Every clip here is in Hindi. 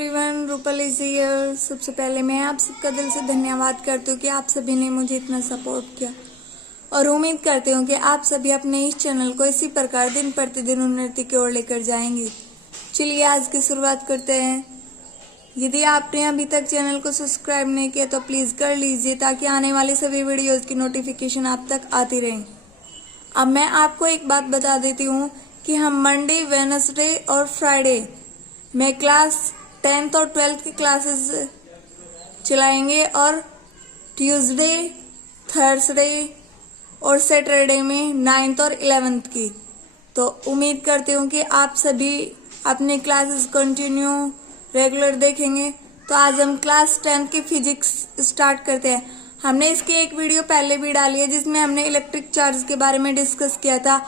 Everyone, Rupal is here. सबसे पहले मैं आप सबका दिल से धन्यवाद करती हूँ कि आप सभी ने मुझे इतना सपोर्ट किया और उम्मीद करती हूँ कि आप सभी अपने इस चैनल को इसी प्रकार दिन प्रतिदिन उन्नति की ओर लेकर जाएंगे। चलिए आज की शुरुआत करते हैं। यदि आपने अभी तक चैनल को सब्सक्राइब नहीं किया तो प्लीज़ कर लीजिए ताकि आने वाली सभी वीडियोज़ की नोटिफिकेशन आप तक आती रहे। अब मैं आपको एक बात बता देती हूँ कि हम मंडे, वेडनेसडे और फ्राइडे में क्लास 10th और 12th की क्लासेस चलाएंगे और ट्यूसडे, थर्सडे और सैटरडे में 9th और 11th की। तो उम्मीद करती हूँ कि आप सभी अपने क्लासेस कंटिन्यू रेगुलर देखेंगे। तो आज हम क्लास 10th की फिजिक्स स्टार्ट करते हैं। हमने इसकी एक वीडियो पहले भी डाली है जिसमें हमने इलेक्ट्रिक चार्ज के बारे में डिस्कस किया था।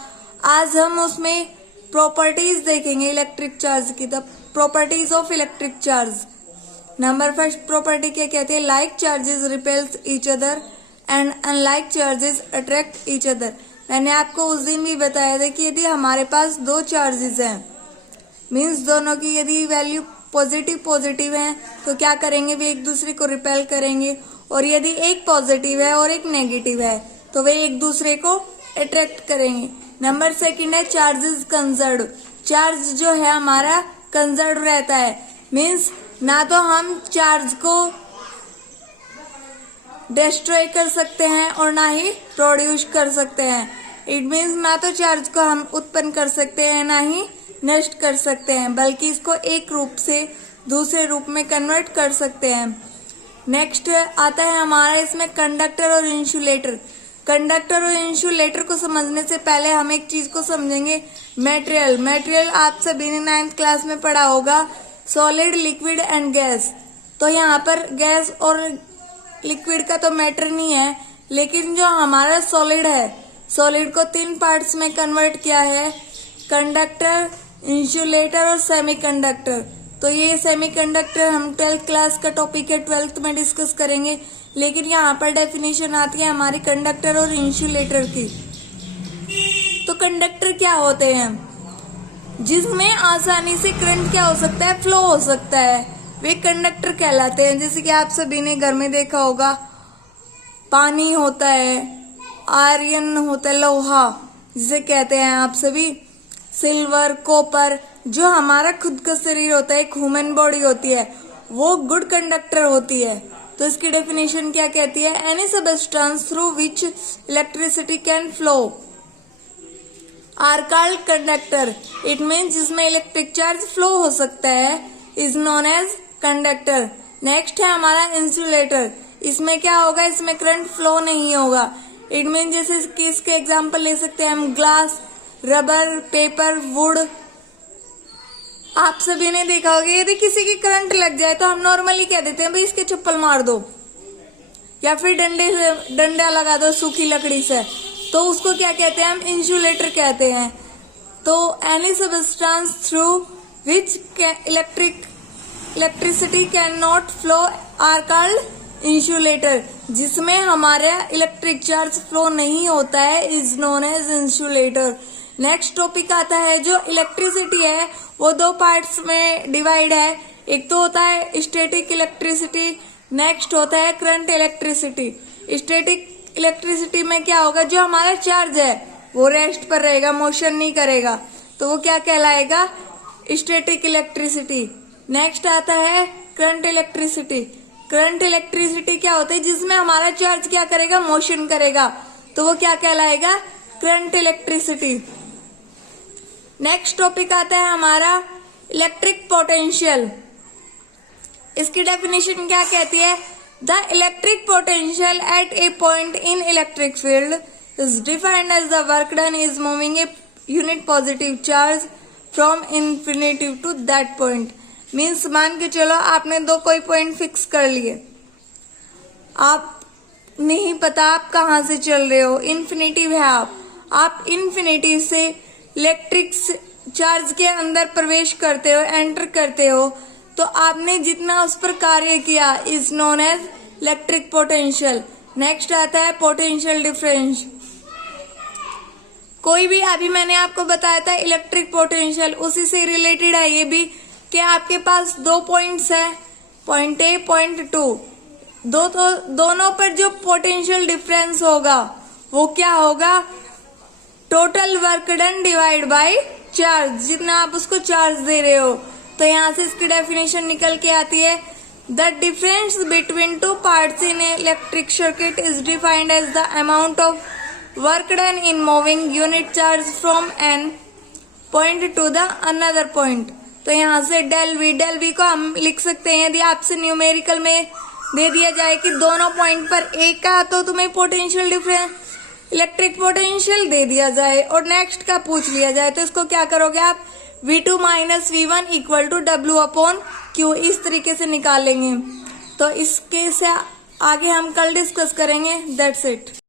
आज हम उसमें प्रॉपर्टीज देखेंगे इलेक्ट्रिक चार्ज की। तो properties of electric charge, number first property क्या कहती है? Like charges repels each other and unlike charges attract each other. मैंने आपको उस दिन भी बताया था कि यदि हमारे पास दो चार्जेस हैं, मीन्स दोनों की यदि वैल्यू पॉजिटिव है तो क्या करेंगे? वे एक दूसरे को रिपेल करेंगे। और यदि एक पॉजिटिव है और एक नेगेटिव है तो वे एक दूसरे को अट्रैक्ट करेंगे। नंबर सेकंड है चार्जेस कंजर्व। चार्ज जो है हमारा कंजर्व रहता है, मीन्स ना तो हम चार्ज को डिस्ट्रॉय कर सकते हैं और ना ही प्रोड्यूस कर सकते हैं। इट मीन्स ना तो चार्ज को हम उत्पन्न कर सकते हैं ना ही नष्ट कर सकते हैं, बल्कि इसको एक रूप से दूसरे रूप में कन्वर्ट कर सकते हैं। नेक्स्ट आता है हमारा इसमें कंडक्टर और इंसुलेटर। कंडक्टर और इंसुलेटर को समझने से पहले हम एक चीज को समझेंगे, मटेरियल आप सभी ने 9th क्लास में पढ़ा होगा, सॉलिड, लिक्विड एंड गैस। तो यहाँ पर गैस और लिक्विड का तो मैटर नहीं है, लेकिन जो हमारा सॉलिड है, सॉलिड को 3 पार्ट्स में कन्वर्ट किया है, कंडक्टर, इंसुलेटर और सेमीकंडक्टर। तो ये सेमीकंडक्टर हम 12th क्लास का टॉपिक है, 12th में डिस्कस करेंगे। लेकिन यहाँ पर डेफिनेशन आती है हमारी कंडक्टर और इंसुलेटर की। तो कंडक्टर क्या होते हैं? जिसमें आसानी से करंट क्या हो सकता है? फ्लो हो सकता है, वे कंडक्टर कहलाते हैं। जैसे कि आप सभी ने घर में देखा होगा, पानी होता है, आयरन होता है, लोहा जिसे कहते हैं आप सभी, सिल्वर, कॉपर। जो हमारा खुद का शरीर होता है, एक ह्यूमन बॉडी होती है, वो गुड कंडक्टर होती है। तो इसकी डेफिनेशन क्या कहती है? Any substance through which electricity can flow are called conductor. It means जिसमें इलेक्ट्रिक चार्ज फ्लो हो सकता है is known as conductor. Next है हमारा इंसुलेटर। इसमें क्या होगा? इसमें करंट फ्लो नहीं होगा। इट मीन्स जैसे कि इसके एग्जाम्पल ले सकते हैं हम, ग्लास, रबर, पेपर, वुड। आप सभी ने देखा होगा यदि किसी की करंट लग जाए तो हम नॉर्मली कह देते हैं भाई इसके चप्पल मार दो या फिर डंडा लगा दो सूखी लकड़ी से। तो उसको क्या कहते हैं? हम इंसुलेटर कहते हैं। तो any substance through which electricity can not flow are called insulator. जिसमें हमारा इलेक्ट्रिक चार्ज फ्लो नहीं होता है is known as insulator. Next topic आता है जो इलेक्ट्रिसिटी है, वो 2 पार्ट्स में डिवाइड है। एक तो होता है स्टैटिक इलेक्ट्रिसिटी, नेक्स्ट होता है करंट इलेक्ट्रिसिटी। स्टैटिक इलेक्ट्रिसिटी में क्या होगा? जो हमारा चार्ज है वो रेस्ट पर रहेगा, मोशन नहीं करेगा, तो वो क्या कहलाएगा? Static electricity. नेक्स्ट आता है करंट इलेक्ट्रिसिटी। करंट इलेक्ट्रिसिटी क्या होता है? जिसमें हमारा चार्ज क्या करेगा? मोशन करेगा, तो वो क्या कहलाएगा? Current electricity. नेक्स्ट टॉपिक आता है हमारा इलेक्ट्रिक पोटेंशियल। इसकी डेफिनेशन क्या कहती है? The electric potential at a point in electric field is defined as the work done is moving a unit positive charge from infinity to that point. Means मान के चलो आपने 2 कोई पॉइंट फिक्स कर लिए, आप नहीं पता आप कहाँ से चल रहे हो, इन्फिनिटिव है आप इन्फिनिटी से इलेक्ट्रिक चार्ज के अंदर प्रवेश करते हो, एंटर करते हो, तो आपने जितना उस पर कार्य किया is known as electric potential. Next आता है पोटेंशियल डिफरेंस। कोई भी, अभी मैंने आपको बताया था इलेक्ट्रिक पोटेंशियल, उसी से रिलेटेड है ये भी। कि आपके पास 2 पॉइंट्स है, पॉइंट ए पॉइंट 2, दोनों पर जो पोटेंशियल डिफरेंस होगा वो क्या होगा, total work done divide by charge, जितना आप उसको चार्ज दे रहे हो। तो यहाँ से इसकी डेफिनेशन निकल के आती है, the difference between two parts in electric circuit is defined as the amount of work done in moving unit charge from an point to the another point. तो यहाँ से डेल वी को हम लिख सकते हैं, यदि आपसे न्यूमेरिकल में दे दिया जाए कि दोनों पॉइंट पर एक का तो तुम्हें पोटेंशियल डिफरेंस इलेक्ट्रिक पोटेंशियल दे दिया जाए और नेक्स्ट का पूछ लिया जाए, तो इसको क्या करोगे आप, V2 minus V1 equal to W/Q इस तरीके से निकालेंगे। तो इसके से आगे हम कल डिस्कस करेंगे। That's it.